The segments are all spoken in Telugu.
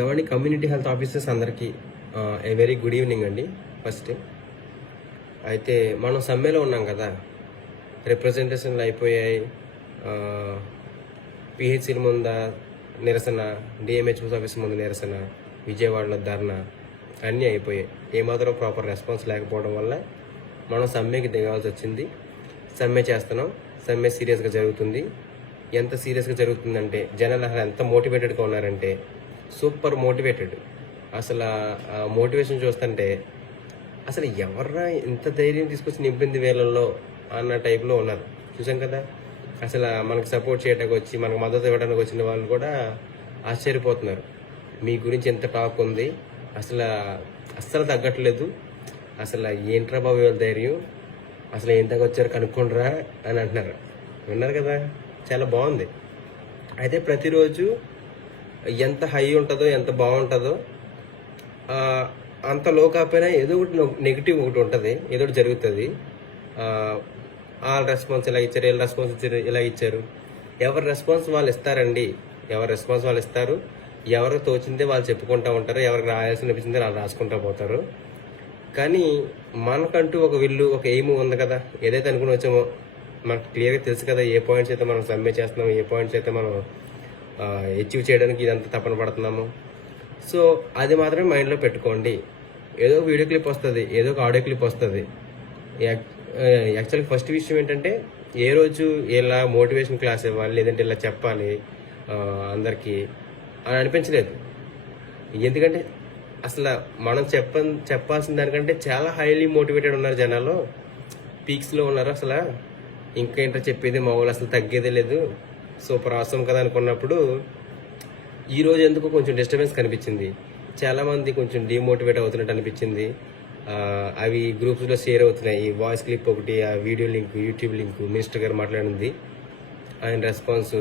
ఎవరి కమ్యూనిటీ హెల్త్ ఆఫీసర్స్ అందరికీ ఏ వెరీ గుడ్ ఈవినింగ్ అండి. ఫస్ట్ అయితే మనం సమ్మెలో ఉన్నాం కదా. రిప్రజెంటేషన్లు అయిపోయాయి. పిహెచ్సిల ముంద నిరసన డిఎంహెచ్ఓస్ ఆఫీస్ ముందు నిరసన విజయవాడలో ధర్నా అన్నీ అయిపోయాయి. ఏమాత్రం ప్రాపర్ రెస్పాన్స్ లేకపోవడం వల్ల మనం సమ్మెకి దిగాల్సి వచ్చింది. సమ్మె చేస్తున్నాం. సమ్మె సీరియస్గా జరుగుతుంది. ఎంత సీరియస్గా జరుగుతుందంటే జనాలు అసలు ఎంత మోటివేటెడ్గా ఉన్నారంటే సూపర్ మోటివేటెడ్. అసలు ఆ మోటివేషన్ చూస్తుంటే అసలు ఎవర్రా ఇంత ధైర్యం తీసుకొచ్చి నింపింది వేలల్లో అన్న టైప్లో ఉన్నారు. చూసాం కదా? అసలు మనకు సపోర్ట్ చేయడానికి వచ్చి మనకు మద్దతు ఇవ్వడానికి వచ్చిన వాళ్ళు కూడా ఆశ్చర్యపోతున్నారు. మీ గురించి ఎంత టాక్ ఉంది అసలు అస్సలు తగ్గట్లేదు. అసలు ఏంట్రా బాబు వీళ్ళ ధైర్యం? అసలు ఏం తగ్గొచ్చారు కనుక్కోండిరా అని అంటున్నారు. విన్నారు కదా? చాలా బాగుంది. అయితే ప్రతిరోజు ఎంత హై ఉంటుందో ఎంత బాగుంటుందో అంత లో కాకపోయినా ఏదో ఒకటి నెగిటివ్ ఒకటి ఉంటుంది ఏదో ఒకటి జరుగుతుంది. ఆ రెస్పాన్స్ ఇలా ఇచ్చారు వీళ్ళ రెస్పాన్స్ ఇచ్చారు ఇలా ఇచ్చారు. ఎవరి రెస్పాన్స్ వాళ్ళు ఇస్తారండి ఎవరి రెస్పాన్స్ వాళ్ళు ఇస్తారు ఎవరు తోచిందే వాళ్ళు చెప్పుకుంటూ ఉంటారు ఎవరికి రాయాల్సి అనిపించింది వాళ్ళు రాసుకుంటూ పోతారు. కానీ మనకంటూ ఒక విల్లు ఒక ఎయిమ్ ఉంది కదా ఏదైతే అనుకుని వచ్చామో మనకు క్లియర్గా తెలుసు కదా ఏ పాయింట్స్ అయితే మనం సమ్మె చేస్తున్నాం ఏ పాయింట్స్ అయితే మనం అచీవ్ చేయడానికి ఇదంతా తపన పడుతున్నాము. సో అది మాత్రమే మైండ్లో పెట్టుకోండి. ఏదో ఒక వీడియో క్లిప్ వస్తుంది ఏదో ఒక ఆడియో క్లిప్ వస్తుంది. యాక్చువల్గా ఫస్ట్ విషయం ఏంటంటే ఏ రోజు ఇలా మోటివేషన్ క్లాస్ ఇవ్వాలి లేదంటే ఇలా చెప్పాలి అందరికీ అని అనిపించలేదు. ఎందుకంటే అసలు మనం చెప్ప చెప్పాల్సిన దానికంటే చాలా హైలీ మోటివేటెడ్ ఉన్నారు జనాలు పీక్స్లో ఉన్నారు అసలు. ఇంకేంటో చెప్పేది మా వాళ్ళు అసలు తగ్గేదే లేదు. సూపర్ అవసరం కదా అనుకున్నప్పుడు ఈరోజు ఎందుకు కొంచెం డిస్టర్బెన్స్ కనిపించింది. చాలా మంది కొంచెం డిమోటివేట్ అవుతున్నట్టు అనిపించింది. అవి గ్రూప్స్లో షేర్ అవుతున్నాయి. ఈ వాయిస్ క్లిప్ ఒకటి ఆ video link YouTube link minister గారు మాట్లాడింది. ఆయన రెస్పాన్స్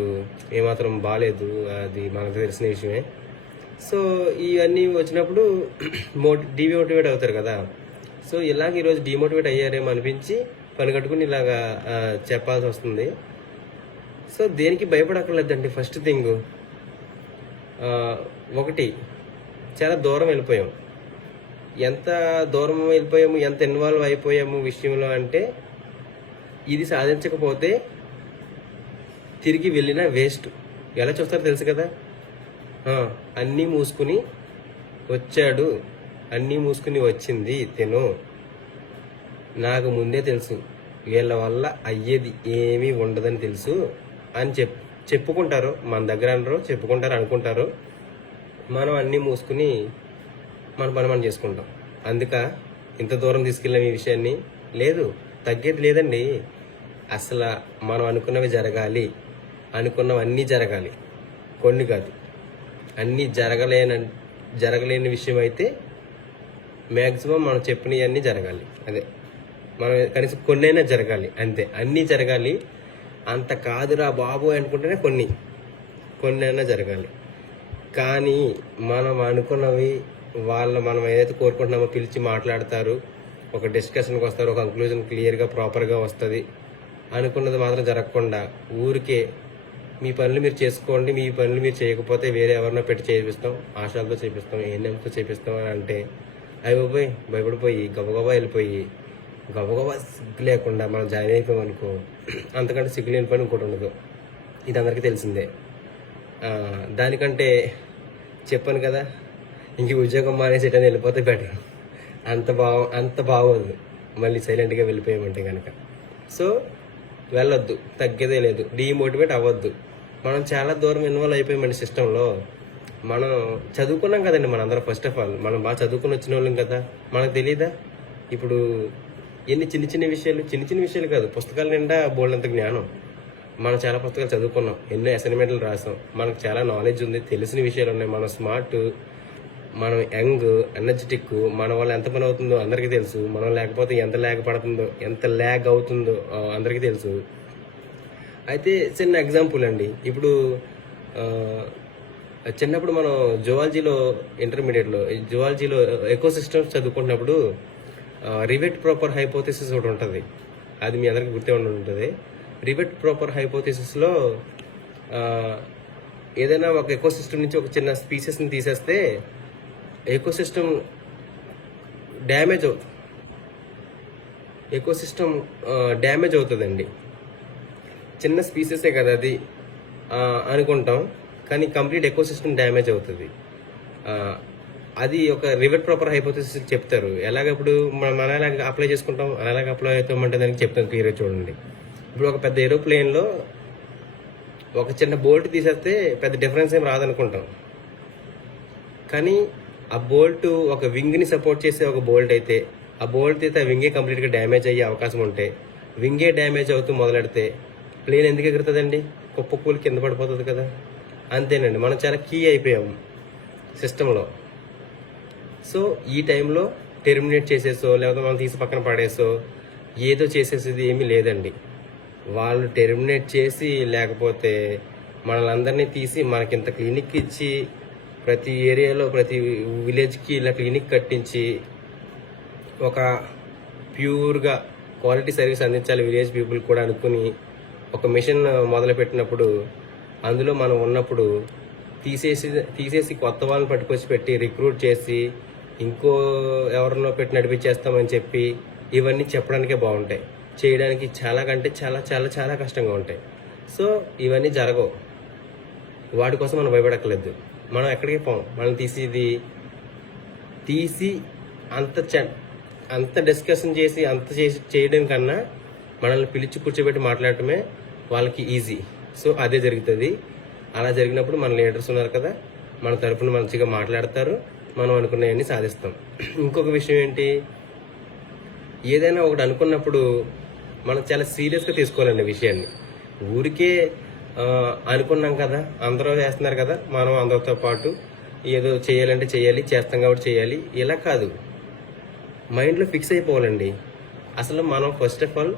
ఏమాత్రం బాగాలేదు అది మనకు తెలిసిన విషయమే. సో ఇవన్నీ వచ్చినప్పుడు మోటి డిమోటివేట్ అవుతారు కదా. సో ఇలాగ ఈరోజు డిమోటివేట్ అయ్యారేమో అనిపించి పని కట్టుకుని ఇలాగా చెప్పాల్సి వస్తుంది. సో దేనికి భయపడక్కర్లేదండి ఫస్ట్ థింగ్ ఒకటి చాలా దూరం వెళ్ళిపోయాం. ఎంత దూరం వెళ్ళిపోయాము ఎంత ఇన్వాల్వ్ అయిపోయాము విషయంలో అంటే ఇది సాధించకపోతే తిరిగి వెళ్ళిన వేస్ట్ ఎలా చూస్తారో తెలుసు కదా? అన్నీ మూసుకుని వచ్చాడు. అన్నీ మూసుకుని వచ్చింది తిను. నాకు ముందే తెలుసు. వీళ్ళ వల్ల అయ్యేది ఏమీ ఉండదని తెలుసు. అని చెప్ చెప్పుకుంటారు. మన దగ్గర అనరు చెప్పుకుంటారు అనుకుంటారు. మనం అన్నీ మూసుకుని మన పని మనం చేసుకుంటాం. అందుక ఇంత దూరం తీసుకెళ్ళాం ఈ విషయాన్ని లేదు తగ్గేది లేదండి. అసలు మనం అనుకున్నవి జరగాలి. అనుకున్నవన్నీ జరగాలి. కొన్ని కాదు. అన్నీ జరగలేన జరగలేని విషయం అయితే మ్యాక్సిమం మనం చెప్పినవన్నీ జరగాలి. అదే. మనం కనీసం కొన్నైనా జరగాలి. అంతే. అన్నీ జరగాలి. అంత కాదురా బాబు అనుకుంటేనే కొన్ని. కొన్ని అయినా జరగాలి. కానీ మనం అనుకున్నవి వాళ్ళ మనం ఏదైతే కోరుకుంటున్నామో పిలిచి మాట్లాడతారు ఒక డిస్కషన్కి వస్తారు ఒక కంక్లూజన్ క్లియర్గా ప్రాపర్గా వస్తుంది. అనుకున్నది మాత్రం జరగకుండా ఊరికే మీ పనులు మీరు చేసుకోండి మీ పనులు మీరు చేయకపోతే వేరే ఎవరినో పెట్టి చేపిస్తాం ఆశాలతో చేపిస్తాం ఏఎన్ఎంతో చేపిస్తాం అని అంటే అయిపోయి భయపడిపోయి గబగబా వెళ్ళిపోయి గబగబా సిగ్గు లేకుండా మనం జాయిన్ అయిపోయాం అనుకో అంతకంటే సిగ్గు లేని పని ఇంకోటి ఉండదు. ఇది అందరికీ తెలిసిందే. దానికంటే చెప్పాను కదా ఇంక ఉద్యోగం మానేసి ఎటైనా వెళ్ళిపోతే బెటర్ అంత బాగు అంత బాగోదు. మళ్ళీ సైలెంట్గా వెళ్ళిపోయామంటే కనుక సో వెళ్ళొద్దు. తగ్గేదే లేదు. డీమోటివేట్ అవ్వద్దు. మనం చాలా దూరం ఇన్వాల్వ్ అయిపోయామండి సిస్టంలో. మనం చదువుకున్నాం కదండి మనందరం ఫస్ట్ ఆఫ్ ఆల్. మనం బాగా చదువుకుని వచ్చిన వాళ్ళం కదా. మనకు తెలియదా ఇప్పుడు ఎన్ని చిన్న చిన్న విషయాలు చిన్న చిన్న విషయాలు కాదు పుస్తకాల నిండా బోల్డంత జ్ఞానం. మనం చాలా పుస్తకాలు చదువుకున్నాం ఎన్నో అసైన్మెంట్లు రాసాం. మనకు చాలా నాలెడ్జ్ ఉంది తెలిసిన విషయాలు ఉన్నాయి. మనం స్మార్ట్ మనం యంగ్ ఎనర్జెటిక్ మన వల్ల ఎంత పని అవుతుందో అందరికీ తెలుసు. మనం లేకపోతే ఎంత ల్యాగ్ పడుతుందో ఎంత ల్యాగ్ అవుతుందో అందరికీ తెలుసు. అయితే చిన్న ఎగ్జాంపుల్ అండి. ఇప్పుడు చిన్నప్పుడు మనం జువాలజీలో ఇంటర్మీడియట్లో జువాలజీలో ఎకో సిస్టమ్స్ చదువుకుంటున్నప్పుడు రివెట్ ప్రాపర్ హైపోథెసిస్ ఒకటి ఉంటుంది. అది మీ అందరికీ గుర్తే ఉండి ఉంటుంది. రివెట్ ప్రాపర్ హైపోథెసిస్లో ఏదైనా ఒక ఎకో సిస్టమ్ నుంచి ఒక చిన్న స్పీసెస్ని తీసేస్తే ఎకో సిస్టమ్ డ్యామేజ్ అవుతుంది. ఎకో సిస్టమ్ డ్యామేజ్ అవుతుందండి. చిన్న స్పీసెసే కదా అది అనుకుంటాం. కానీ కంప్లీట్ ఎకో సిస్టమ్ డ్యామేజ్ అవుతుంది అది ఒక రివర్ట్ ప్రాపర్ హైపోథిసిస్ చెప్తారు. ఎలాగప్పుడు మనం మనం ఎలాగ అప్లై చేసుకుంటాం అలాగ అప్లై అవుతామంటే దానికి చెప్తాను క్లియర్గా చూడండి. ఇప్పుడు ఒక పెద్ద ఏరోప్లేన్లో ఒక చిన్న బోల్ట్ తీసేస్తే పెద్ద డిఫరెన్స్ ఏం రాదనుకుంటాం. కానీ ఆ బోల్ట్ ఒక వింగ్ని సపోర్ట్ చేసే ఒక బోల్ట్ అయితే ఆ బోల్ట్ అయితే ఆ వింగే కంప్లీట్గా డ్యామేజ్ అయ్యే అవకాశం ఉంటే వింగే డ్యామేజ్ అవుతూ మొదలెడితే ప్లేన్ ఎందుకు ఎగురుతుందండి? కుప్ప కూలి కింద పడిపోతుంది కదా. అంతేనండి. మనం చాలా కీ అయిపోయాం సిస్టంలో సో ఈ టైంలో టెర్మినేట్ చేసేసో లేకపోతే మనం తీసి పక్కన పడేసో ఏదో చేసేసేది ఏమీ లేదండి. వాళ్ళు టెర్మినేట్ చేసి లేకపోతే మనలందరినీ తీసి మనకింత క్లినిక్ ఇచ్చి ప్రతి ఏరియాలో ప్రతి విలేజ్కి ఇలా క్లినిక్ కట్టించి ఒక ప్యూర్గా క్వాలిటీ సర్వీస్ అందించాలి విలేజ్ పీపుల్ కూడా అనుకుని ఒక మిషన్ మొదలుపెట్టినప్పుడు అందులో మనం ఉన్నప్పుడు తీసేసి తీసేసి కొత్త వాళ్ళని పట్టుకొచ్చి పెట్టి రిక్రూట్ చేసి ఇంకో ఎవరినో పెట్టి నడిపించేస్తామని చెప్పి ఇవన్నీ చెప్పడానికే బాగుంటాయి. చేయడానికి చాలా కంటే చాలా చాలా చాలా కష్టంగా ఉంటాయి. సో ఇవన్నీ జరగవు. వాటి కోసం మనం భయపడక్కర్లేదు. మనం ఎక్కడికి పోం. మనం తీసేది తీసి అంత చ- అంత డిస్కషన్ చేసి అంత చేసి చేయడం కన్నా మనల్ని పిలిచి కూర్చోబెట్టి మాట్లాడటమే వాళ్ళకి ఈజీ. సో అదే జరుగుతుంది. అలా జరిగినప్పుడు మన లీడర్స్ ఉన్నారు కదా మన తరఫున మంచిగా మాట్లాడతారు. మనం అనుకున్నవన్నీ సాధిస్తాం. ఇంకొక విషయం ఏంటి? ఏదైనా ఒకటి అనుకున్నప్పుడు మనం చాలా సీరియస్గా తీసుకోవాలండి విషయాన్ని. ఊరికే అనుకున్నాం కదా అందరూ చేస్తున్నారు కదా మనం అందరితో పాటు ఏదో చేయాలంటే చేయాలి చేస్తాం కాబట్టి చేయాలి ఇలా కాదు. మైండ్లో ఫిక్స్ అయిపోవాలండి. అసలు మనం ఫస్ట్ ఆఫ్ ఆల్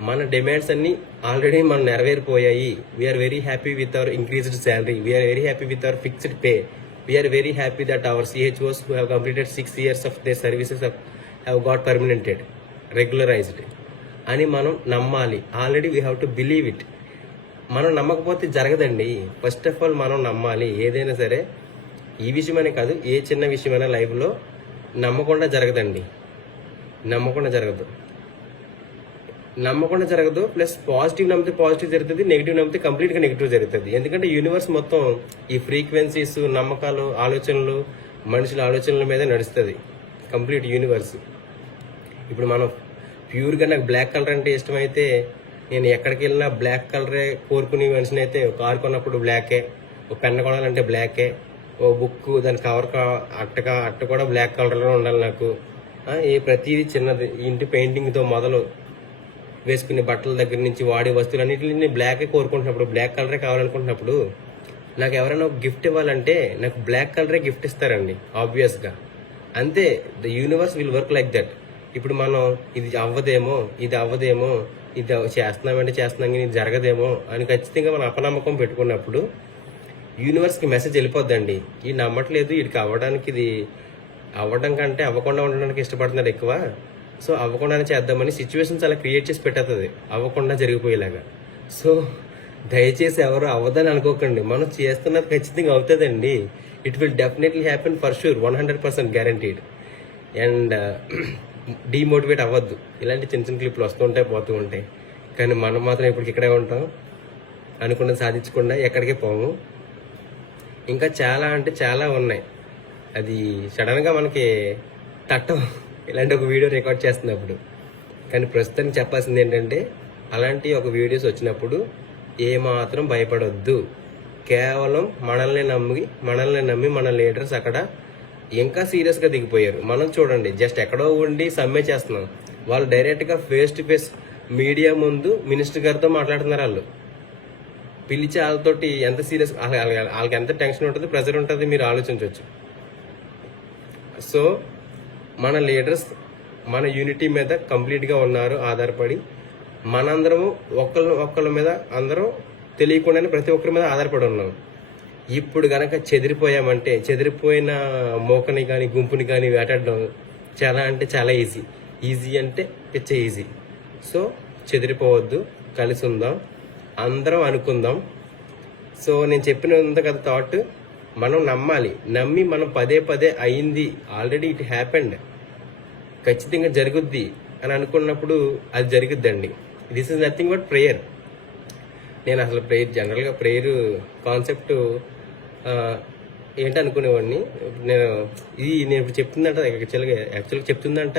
మన డిమాండ్స్ అన్నీ ఆల్రెడీ మనం నెరవేరిపోయాయి. We're very happy with our increased salary we're very happy with our fixed pay we're very happy that our CHOs who have completed six years of they services have got permanented regularized అని మనం నమ్మాలి. Already we have to believe it మనం నమ్మకపోతే జరగదండి. ఫస్ట్ ఆఫ్ ఆల్ మనం నమ్మాలి. ఏదైనా సరే ఈ విషయమనే కాదు ఏ చిన్న విషయమైనా లైఫ్లో నమ్మకుండా జరగదండి. నమ్మకుండా జరగదు. నమ్మకుండా జరగదు. ప్లస్ పాజిటివ్ నమ్మితే పాజిటివ్ జరుగుతుంది నెగిటివ్ నమ్మితే కంప్లీట్గా నెగిటివ్ జరుగుతుంది. ఎందుకంటే యూనివర్స్ మొత్తం ఈ ఫ్రీక్వెన్సీస్ నమ్మకాలు ఆలోచనలు మనుషుల ఆలోచనల మీద నడుస్తుంది. కంప్లీట్ యూనివర్స్ ఇప్పుడు మనం ప్యూర్గా నాకు బ్లాక్ కలర్ అంటే ఇష్టమైతే నేను ఎక్కడికి వెళ్ళినా బ్లాక్ కలరే కోరుకునే మనిషిని అయితే ఒక కారు కొన్నప్పుడు బ్లాకే ఒక పెన్ కొనాలంటే బ్లాకే ఓ బుక్ దాని కవర్ అట్టగా అట్ట కూడా బ్లాక్ కలర్లో ఉండాలి నాకు. ఏ ప్రతిదీ చిన్నది. ఇంటి పెయింటింగ్తో మొదలు వేసుకునే బట్టల దగ్గర నుంచి వాడే వస్తువులన్నింటినీ బ్లాకే కోరుకుంటున్నప్పుడు బ్లాక్ కలరే కావాలనుకుంటున్నప్పుడు నాకు ఎవరైనా ఒక గిఫ్ట్ ఇవ్వాలంటే నాకు బ్లాక్ కలరే గిఫ్ట్ ఇస్తారండి ఆబ్వియస్గా అంతే the universe will work like that ఇప్పుడు మనం ఇది అవ్వదేమో ఇది అవ్వదేమో ఇది చేస్తున్నామంటే చేస్తున్నాం కానీ ఇది జరగదేమో అని ఖచ్చితంగా మనం అపనమ్మకం పెట్టుకున్నప్పుడు యూనివర్స్కి మెసేజ్ వెళ్ళిపోద్దండి. ఈ నమ్మట్లేదు వీడికి అవ్వడానికి ఇది అవ్వడం కంటే అవ్వకుండా ఉండడానికి ఇష్టపడుతున్నాడు ఎక్కువ. సో అవ్వకుండానే చేద్దామని సిచ్యువేషన్స్ అలా క్రియేట్ చేసి పెట్టేస్తుంది అవ్వకుండా జరిగిపోయేలాగా. సో దయచేసి ఎవరు అవ్వదని అనుకోకండి. మనం చేస్తున్నది ఖచ్చితంగా అవుతుందండి. It will definitely happen for sure one hundred percent guaranteed and demotivate అవ్వద్దు. ఇలాంటి చిన్న చిన్న క్లిప్లు వస్తూ ఉంటాయి పోతూ ఉంటాయి. కానీ మనం మాత్రం ఇప్పటికి ఇక్కడే ఉంటాం. అనుకున్నది సాధించకుండా ఎక్కడికే పోము. ఇంకా చాలా అంటే చాలా ఉన్నాయి. అది సడన్గా మనకి తట్టం ఇలాంటి ఒక వీడియో రికార్డ్ చేస్తున్నప్పుడు. కానీ ప్రస్తుతానికి చెప్పాల్సింది ఏంటంటే అలాంటి ఒక వీడియోస్ వచ్చినప్పుడు ఏమాత్రం భయపడొద్దు. కేవలం మనల్ని నమ్మి మనల్ని నమ్మి మన లీడర్స్ అక్కడ ఇంకా సీరియస్గా దిగిపోయారు. మనం చూడండి జస్ట్ ఎక్కడో ఉండి సమ్మె చేస్తున్నాం. వాళ్ళు డైరెక్ట్గా ఫేస్ టు ఫేస్ మీడియా ముందు మినిస్టర్ గారితో మాట్లాడుతున్నారు వాళ్ళు. పిలిచి వాళ్ళతోటి ఎంత సీరియస్ వాళ్ళకి ఎంత టెన్షన్ ఉంటుంది ప్రెజర్ ఉంటుంది మీరు ఆలోచించవచ్చు సో మన లీడర్స్ మన యూనిటీ మీద కంప్లీట్గా ఉన్నారు ఆధారపడి. మనందరము ఒకళ్ళ ఒకళ్ళ మీద అందరం తెలియకుండానే ప్రతి ఒక్కరి మీద ఆధారపడి ఉన్నాం. ఇప్పుడు గనక చెదిరిపోయామంటే చెదిరిపోయిన మోకని కానీ గుంపుని కానీ వేటాడడం చాలా అంటే చాలా ఈజీ. ఈజీ అంటే పిచ్చ ఈజీ. సో చెదిరిపోవద్దు కలిసి ఉందాం అందరం అనుకుందాం. సో నేను చెప్పిన ఉంది కదా థాట్ మనం నమ్మాలి. నమ్మి మనం పదే పదే అయింది. ఆల్రెడీ ఇట్ హ్యాపెండ్ ఖచ్చితంగా జరుగుద్ది అని అనుకున్నప్పుడు అది జరుగుద్దండి. This is nothing but prayer నేను అసలు ప్రేయర్ జనరల్గా ప్రేయర్ కాన్సెప్ట్ ఏంటి అనుకునేవాడిని నేను ఇది నేను ఇప్పుడు చెప్తుందంట యాక్చువల్గా యాక్చువల్గా చెప్తుందంట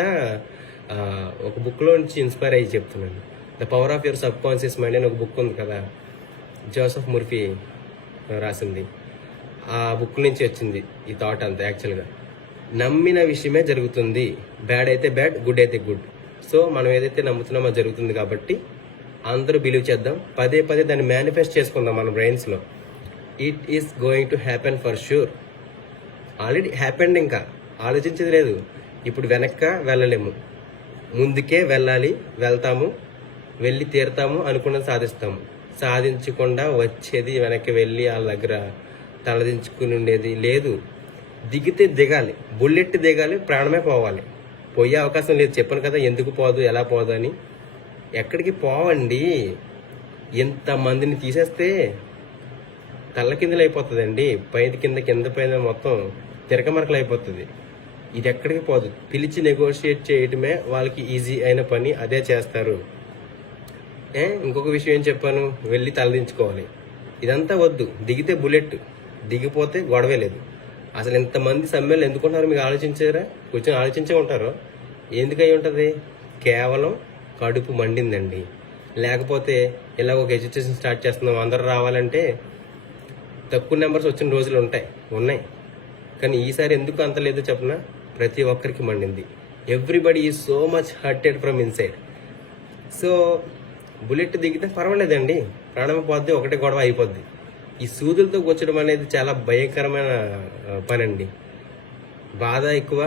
ఒక బుక్లో నుంచి ఇన్స్పైర్ అయ్యి చెప్తున్నాను. The power of your subconscious mind అని ఒక బుక్ ఉంది కదా? జోసఫ్ ముర్ఫీ రాసింది. ఆ బుక్ నుంచి వచ్చింది ఈ థాట్ అంతా యాక్చువల్గా నమ్మిన విషయమే జరుగుతుంది. బ్యాడ్ అయితే బ్యాడ్ గుడ్ అయితే గుడ్ సో మనం ఏదైతే నమ్ముతున్నామో జరుగుతుంది కాబట్టి అందరూ బిలీవ్ చేద్దాం. పదే పదే దాన్ని మేనిఫెస్ట్ చేసుకుందాం మన బ్రెయిన్స్లో it is going to happen for sure already happened ఇంకా. ఆలోచించేది లేదు. ఇప్పుడు వెనక్క వెళ్ళలేము. ముందుకే వెళ్ళాలి వెళ్తాము వెళ్ళి తీరుతాము అనుకున్నది సాధిస్తాము. సాధించకుండా వచ్చేది వెనక్కి వెళ్ళి వాళ్ళ దగ్గర. తలదించుకుని ఉండేది లేదు. దిగితే దిగాలి బుల్లెట్ దిగాలి ప్రాణమే పోవాలి. పోయే అవకాశం లేదు. చెప్పాను కదా ఎందుకు పోదు ఎలా పోదు అని. ఎక్కడికి పోవండి? ఇంతమందిని తీసేస్తే తల్ల కిందలు అయిపోతుందండి. పైన కింద కింద పైన మొత్తం తిరకమరకలు అయిపోతుంది. ఇది ఎక్కడికి పోదు. పిలిచి నెగోషియేట్ చేయటమే వాళ్ళకి ఈజీ అయిన పని. అదే చేస్తారు. ఏ ఇంకొక విషయం ఏం చెప్పాను? వెళ్ళి తలదించుకోవాలి. ఇదంతా వద్దు. దిగితే బుల్లెట్. దిగిపోతే గొడవే లేదు. అసలు ఇంతమంది సమ్మెలు ఎందుకుంటున్నారు? మీకు ఆలోచించారా? కూర్చొని ఆలోచించే ఉంటారు. ఎందుకై ఉంటుంది? కేవలం కడుపు మండిందండి. లేకపోతే ఇలా ఒక ఎడ్యుకేషన్ స్టార్ట్ చేస్తున్నాం. అందరూ రావాలంటే తక్కువ నెంబర్స్ వచ్చిన రోజులు ఉంటాయి. ఉన్నాయి. కానీ ఈసారి ఎందుకు అంత లేదో చెప్పిన? ప్రతి ఒక్కరికి మండింది. ఎవ్రీబడి ఈ so much hurted from inside so bullet దిగితే పర్వాలేదండి. ప్రాణం పోద్ది ఒకటే గొడవ అయిపోద్ది. ఈ సూదులతో కూర్చడం అనేది చాలా భయంకరమైన పని పనండి. బాధ ఎక్కువ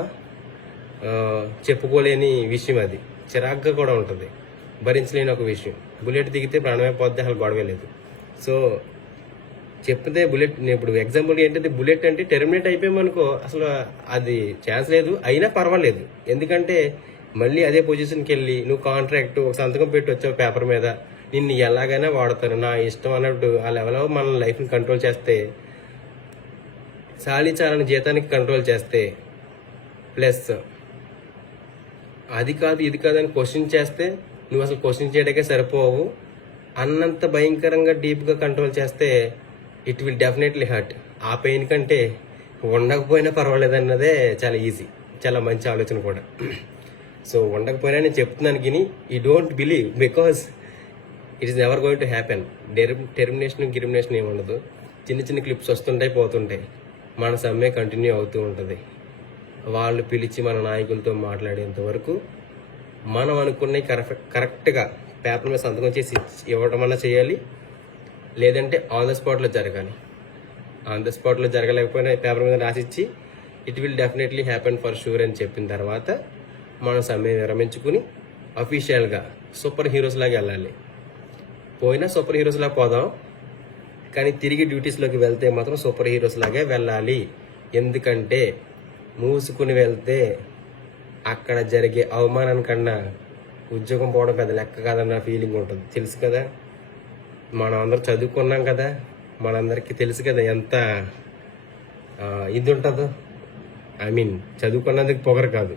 చెప్పుకోలేని విషయం అది. చిరాగ్గా కూడా ఉంటుంది. భరించలేని ఒక విషయం. బుల్లెట్ దిగితే ప్రాణమే పోద్ది అసలు గొడవే లేదు. సో చెప్తే బుల్లెట్ నేను ఇప్పుడు ఎగ్జాంపుల్ ఏంటంటే బుల్లెట్ అంటే టెర్మినేట్ అయిపోయామనుకో అసలు అది ఛాన్స్ లేదు. అయినా పర్వాలేదు. ఎందుకంటే మళ్ళీ అదే పొజిషన్కి వెళ్ళి నువ్వు కాంట్రాక్ట్ ఒక సంతకం పెట్టి వచ్చావు పేపర్ మీద. నిన్ను ఎలాగైనా వాడతాను. నా ఇష్టం అన్నట్టు ఆ లెవెల్లో మన లైఫ్ని కంట్రోల్ చేస్తే చాలీ చాలని జీతానికి కంట్రోల్ చేస్తే ప్లస్ అది కాదు ఇది కాదు అని క్వశ్చన్ చేస్తే నువ్వు అసలు క్వశ్చన్ చేయడానికే సరిపోవు. అన్నంత భయంకరంగా డీప్గా కంట్రోల్ చేస్తే ఇట్ విల్ డెఫినెట్లీ హర్ట్ ఆ పెయిన్ కంటే ఉండకపోయినా పర్వాలేదు అన్నదే చాలా ఈజీ చాలా మంచి ఆలోచన కూడా. సో ఉండకపోయినా నేను చెప్తున్నాను కానీ ఈ don't believe because it is never going to happen termination గిరిమినేషన్ ఏమి ఉండదు. చిన్న చిన్న క్లిప్స్ వస్తుంటాయి పోతుంటాయి. మన సమ్మె కంటిన్యూ అవుతూ ఉంటుంది. వాళ్ళు పిలిచి మన నాయకులతో మాట్లాడేంత వరకు మనం అనుకున్నవి కరెక్ట్ కరెక్ట్గా పేపర్ మీద సంతకం చేసి ఇవ్వడం అన్నా చేయాలి. లేదంటే ఆన్ ద స్పాట్లో జరగాలి. ఆన్ ద స్పాట్లో జరగలేకపోయినా పేపర్ మీద రాసిచ్చి it will definitely happen for sure అని చెప్పిన తర్వాత మనం సమ్మె విరమించుకుని అఫీషియల్గా సూపర్ హీరోస్ లాగా వెళ్ళాలి. పోయినా సూపర్ హీరోస్లా పోదాం. కానీ తిరిగి డ్యూటీస్లోకి వెళ్తే మాత్రం సూపర్ హీరోస్ లాగే వెళ్ళాలి. ఎందుకంటే మూసుకుని వెళ్తే అక్కడ జరిగే అవమానం కన్నా ఉద్యోగం పోవడం పెద్ద లెక్క కాదన్న ఫీలింగ్ ఉంటుంది. తెలుసు కదా? మనం అందరం చదువుకున్నాం కదా? మనందరికీ తెలుసు కదా ఎంత ఇది ఉంటుందో? ఐ మీన్ చదువుకున్నందుకు పొగరు కాదు.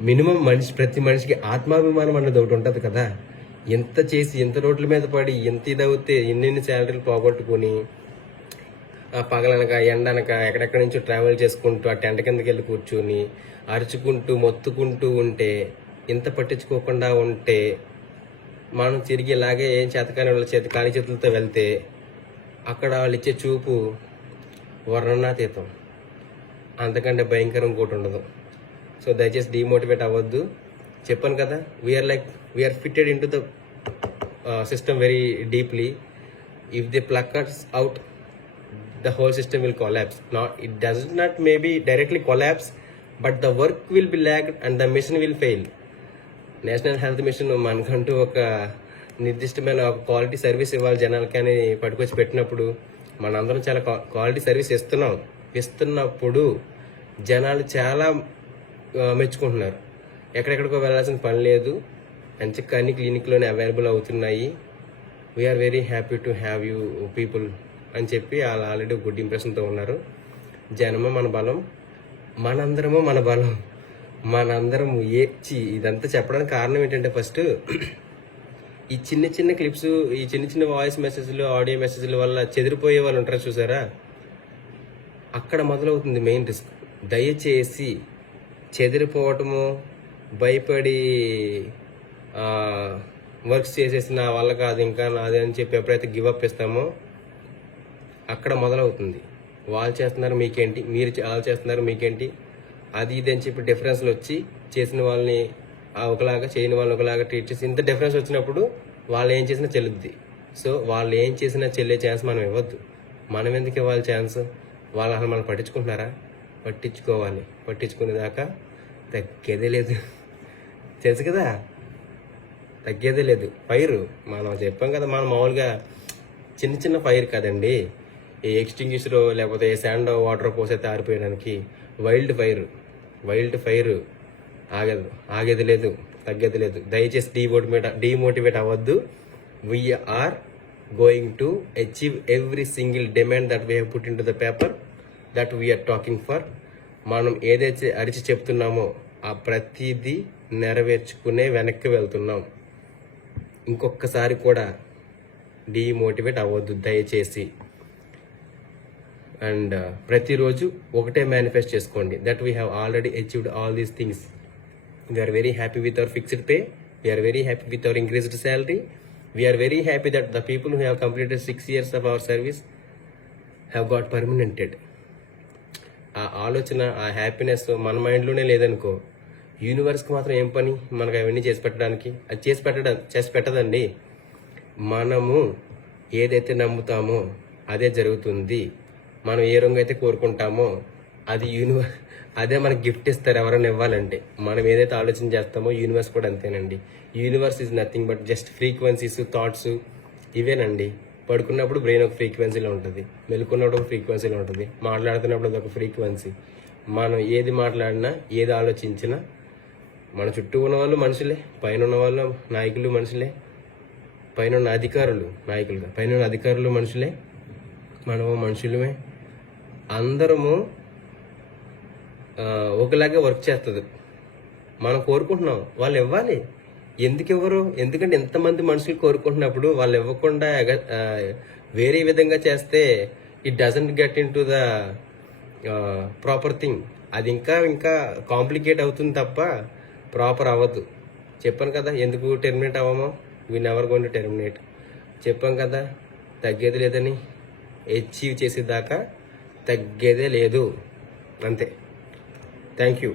మినిమం మనిషి ప్రతి మనిషికి ఆత్మాభిమానం అన్నది ఒకటి ఉంటుంది కదా? ఎంత చేసి ఎంత రోడ్ల మీద పడి ఎంత ఇది ఎన్నెన్ని శాలరీలు పోగొట్టుకుని ఆ పగలనక ఎండనక ఎక్కడెక్కడి నుంచో ట్రావెల్ చేసుకుంటూ ఆ టెంట కిందకి వెళ్ళి కూర్చుని అరుచుకుంటూ మొత్తుకుంటూ ఉంటే ఇంత పట్టించుకోకుండా ఉంటే మనం తిరిగి ఇలాగే ఏం చేతకాని వాళ్ళ చేతి కాని చేతులతో వెళ్తే అక్కడ వాళ్ళు ఇచ్చే చూపు వర్ణనాతీతం. అంతకంటే భయంకరం ఇంకోటి ఉండదు. సో దయచేసి డిమోటివేట్ అవ్వద్దు. చెప్పాను కదా we're like we're fitted in to the system very deeply if the pluckers out the whole system will collapse Now, it does not maybe directly collapse but the work will be lack and the mission will fail national health mission మనకంటూ ఒక నిర్దిష్టమైన ఒక క్వాలిటీ సర్వీస్ ఇవ్వాలి జనాలకి అని పట్టుకొచ్చి పెట్టినప్పుడు మనందరం చాలా క్వాలిటీ సర్వీస్ ఇస్తున్నాం. ఇస్తున్నప్పుడు జనాలు చాలా మెచ్చుకుంటున్నారు. ఎక్కడెక్కడికో వెళ్ళాల్సిన పని లేదు. మంచి అన్ని క్లినిక్లోనే అవైలబుల్ అవుతున్నాయి. We're very happy to have you people అని చెప్పి వాళ్ళు ఆల్రెడీ గుడ్ ఇంప్రెషన్తో ఉన్నారు. జనము మన బలం మనందరము మన బలం. మనందరం ఏచి ఇదంతా చెప్పడానికి కారణం ఏంటంటే ఫస్ట్ ఈ చిన్న చిన్న క్లిప్స్ ఈ చిన్న చిన్న వాయిస్ మెసేజ్లు ఆడియో మెసేజ్ల వల్ల చెదిరిపోయే వాళ్ళు ఉంటారు చూసారా? అక్కడ మొదలవుతుంది మెయిన్ రిస్క్ దయచేసి చెదిరిపోవటము భయపడి వర్క్స్ చేసేసి నా వల్ల కాదు ఇంకా నాది అని చెప్పి ఎప్పుడైతే గివ్ అప్ ఇస్తామో అక్కడ మొదలవుతుంది. వాళ్ళు చేస్తున్నారు మీకేంటి? మీరు వాళ్ళు చేస్తున్నారు మీకేంటి? అది ఇది అని చెప్పి డిఫరెన్స్లు వచ్చి చేసిన వాళ్ళని ఒకలాగా చేయని వాళ్ళని ఒకలాగా ట్రీట్ చేసి ఇంత డిఫరెన్స్ వచ్చినప్పుడు వాళ్ళు ఏం చేసినా చెల్లుద్ది. సో వాళ్ళు ఏం చేసినా చెల్లే ఛాన్స్ మనం ఇవ్వద్దు. మనం ఎందుకు ఇవ్వాలి ఛాన్స్ వాళ్ళు అసలు మనం పట్టించుకుంటున్నారా? పట్టించుకోవాలి. పట్టించుకునేదాకా తగ్గేదే లేదు తెలుసు కదా? తగ్గేదే లేదు ఫైర్. మనం చెప్పాం కదా మనం మామూలుగా చిన్న చిన్న ఫైర్ కదండి. ఏ ఎక్స్టింగ్విషర్ లేకపోతే ఏ శాండ్ వాటర్ పోసైతే ఆరిపోయడానికి వైల్డ్ ఫైర్. Wild fire. ఆగదు. ఆగేది లేదు తగ్గేది లేదు దయచేసి డీమోటివేట్ డీమోటివేట్ అవ్వద్దు. We're going to achieve every single demand that we put in to the paper that we're talking for మనం ఏదైతే అరిచి చెప్తున్నామో ఆ ప్రతిదీ నెరవేర్చుకునే వెనక్కి వెళ్తున్నాం. ఇంకొకసారి కూడా డీమోటివేట్ అవ్వద్దు దయచేసి. అండ్ ప్రతిరోజు ఒకటే మేనిఫెస్ట్ చేసుకోండి. That we have already achieved all these things we're very happy with our fixed pay we're very happy with our increased salary we're very happy that the people who have completed six years of our service have got permanented ఆ ఆలోచన ఆ హ్యాపీనెస్ మన మైండ్లోనే లేదనుకో యూనివర్స్కి మాత్రం ఏం పని? మనకు అవన్నీ చేసి పెట్టడానికి. అది చేసి పెట్టడం చేసి పెట్టదండి. మనము ఏదైతే నమ్ముతామో అదే జరుగుతుంది. మనం ఏ రంగు అయితే కోరుకుంటామో అది యూనివర్ అదే మనకి గిఫ్ట్ ఇస్తారు ఎవరైనా ఇవ్వాలంటే. మనం ఏదైతే ఆలోచన చేస్తామో యూనివర్స్ కూడా అంతేనండి. Universe is nothing but just frequencies thoughts ఇవేనండి. పడుకున్నప్పుడు బ్రెయిన్ ఒక ఫ్రీక్వెన్సీలో ఉంటుంది. మెలుకున్నప్పుడు ఒక ఫ్రీక్వెన్సీలో ఉంటుంది. మాట్లాడుతున్నప్పుడు అది ఒక ఫ్రీక్వెన్సీ. మనం ఏది మాట్లాడినా ఏది ఆలోచించినా మన చుట్టూ ఉన్న వాళ్ళు మనుషులే పైన ఉన్న వాళ్ళు నాయకులు మనుషులే పైన ఉన్న అధికారులు నాయకులుగా పైన ఉన్న అధికారులు మనుషులే మనము మనుషులమే. అందరము ఒకలాగే వర్క్ చేస్తుంది. మనం కోరుకుంటున్నాం వాళ్ళు ఇవ్వాలి. ఎందుకు ఇవ్వరు ఎందుకంటే ఎంతమంది మనుషులు కోరుకుంటున్నప్పుడు వాళ్ళు ఇవ్వకుండా ఎగ- వేరే విధంగా చేస్తే it doesn't get in to the proper thing అది ఇంకా ఇంకా కాంప్లికేట్ అవుతుంది తప్ప ప్రాపర్ అవ్వద్దు. చెప్పాను కదా ఎందుకు టెర్మినేట్ అవ్వమో? We never gonna terminate చెప్పాం కదా తగ్గేది లేదని. అచీవ్ చేసేదాకా తగ్గేదే లేదు. అంతే. Thank you